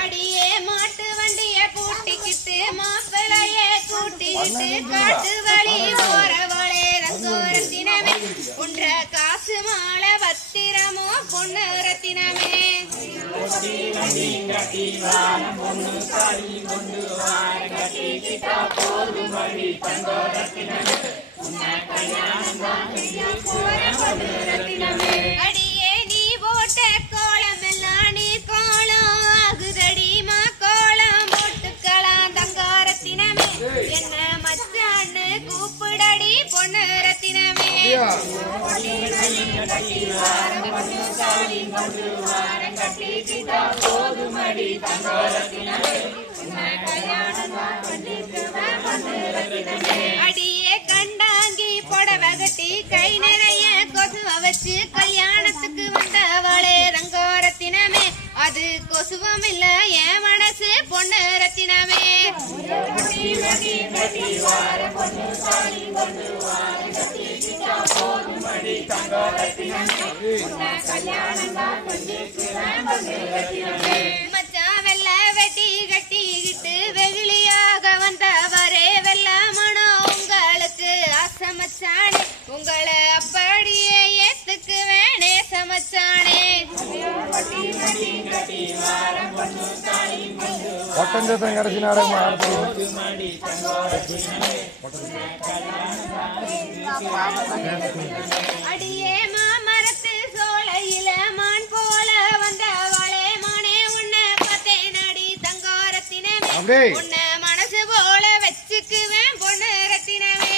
அடியே மாட்டு வண்டிய கூட்டிக்கிட்டு மாப்பிளைய கூட்டிக்கிட்டு காட்டு வழி போறவளே ரங்கோரத்தினமே உன்ற காசு மாலை பத்திரமோ பொண்ணு ரத்தினமே அடியே நீ போட்ட கோலம் எல்லாம் நீ கோலம் ஆகுதடி மா கோலம் போட்டுக்கலாம் தங்காரத்தினமே என்ன மச்சான்னு கூப்பிடடி பொண்ணு ரத்தினமே அடியே கண்டாங்கி புடவை கட்டி கை நிறைய கொசுவ வச்சு கல்யாணத்துக்கு வந்தவளே ரங்கோரத்தினமே அது கொசுவம் இல்ல என் மனசு பொண்ணு ரத்தினமே மச்சான் வெள்ள வெட்டி கட்டிக்கிட்டு வெகுளியாக வந்தவரே வெள்ள மனம் உங்களுக்கு அசமச்சானே உங்களை அப்படியே ஏத்துக்கு வேணே சமச்சானே ஒட்டஞ்சத்தம் கடைசி நாடகம் அடியே மாமரத்து சோலையில மான் போல வந்தவளே மானே உன்னை பார்த்தேன் அடி தங்காரத்தினமே உன்னை மனசு போல வச்சுக்குவேன் பொண்ணு ரத்தினமே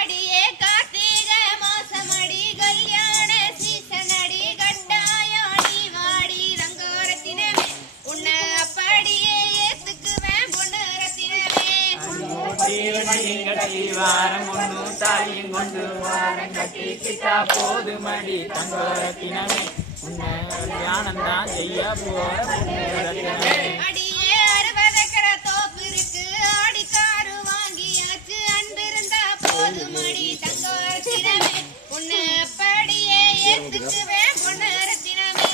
அடியே கார்த்திகை மாசமடி கல்யாண சீசனடி கட்டாயாடி வாடி ரங்கோரத்தினமே உன்னை அப்படியே ஏத்துக்குவேன் பொண்ணு ரத்தினமே போதுமடி தங்கோரத்தினமே ஆனந்தான் செய்ய போற அடியே 60 ஏக்கரா தோப்பு இருக்கு ஆடிக்காரு வாங்கியாச்சு அன்பிருந்தா போதுமடி தங்கோரத்தினமே உன்னை அப்படியே ஏத்துக்குவேன் பொண்ணு ரத்தினமே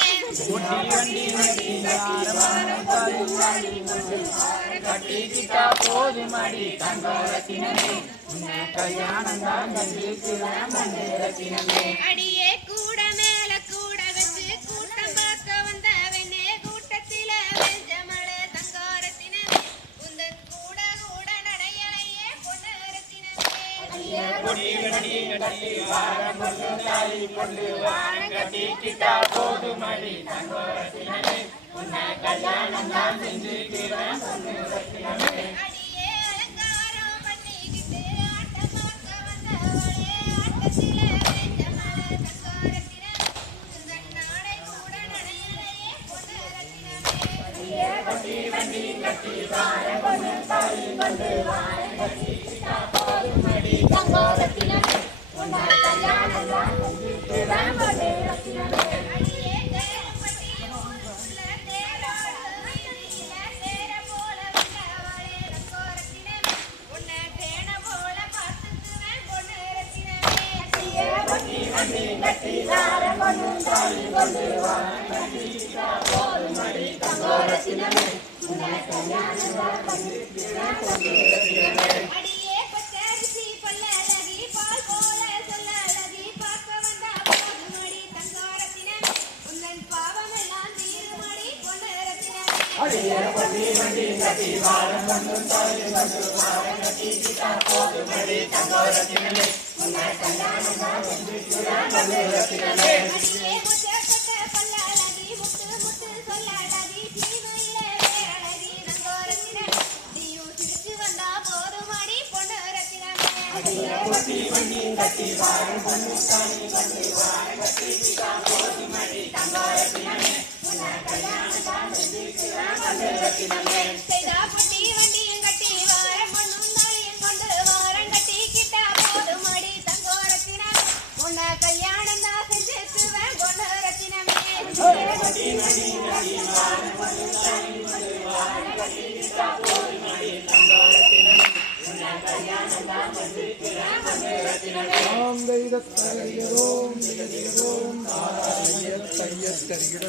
போதுமடி தங்கோரத்தினமே அடியே கூட மேல கூட வச்சு கூட்டம் பார்க்க வந்தவனே கூட்டத்தில வெஞ்சமள தங்காரத்தினமே உந்தன் கூட கூட நடையலையே பொண்ணு ரத்தினமே போதுமடி தங்கோரத்தினமே உன்னை கல்யாணம் தான் செஞ்சுக்கிறேன் பொண்ணு ரத்தினமே அடியே அலங்காரம் பண்ணிக்கிட்டு ஆட்டம் பார்க்க வந்தவளே ஆட்டத்தில வெஞ்சமள தங்காரத்தினமே உந்தன் நாடை கூட நடையலையே பொண்ணு ரத்தினமே அடியே தேரப்பட்டி ஊருக்குள்ள தேரோடு வயலில தேர போல வந்தவளே ரங்கோரத்தினமே உன்னை தேன போல பார்த்துக்குவேன் பொண்ணு ரத்தினமே அடியே பச்சரிசி பல்லழகி பால் போல சொல்லழகி பார்க்க வந்தா போதுமடி தங்காரத்தினமே உந்தன் பாவம் எல்லாம் தீருமடி பொண்ணு ரத்தினமே அடியே முச்சப்பட்ட பல்லழகி முத்து முத்து சொல்லழகி சீமையிலே வேறழகி ரங்கோரத்தினமே நீயும் சிரிச்சு வந்தா போதுமடி பொண்ணு ரத்தினமே செய்தா புட்டி வண்டியும் கட்டி வாரம் பொண்ணும் தாலியும் கொண்டு வாரம் கட்டிக்கிட்டா போதுமடி தங்கோரத்தினமே உன்னை கல்யாணம் தான் செஞ்சுக்குவேன் பொண்ணு ரத்தினமே ஆம் தெய்வத் தகரிகதோம் நாராயண தையத் தரிகிட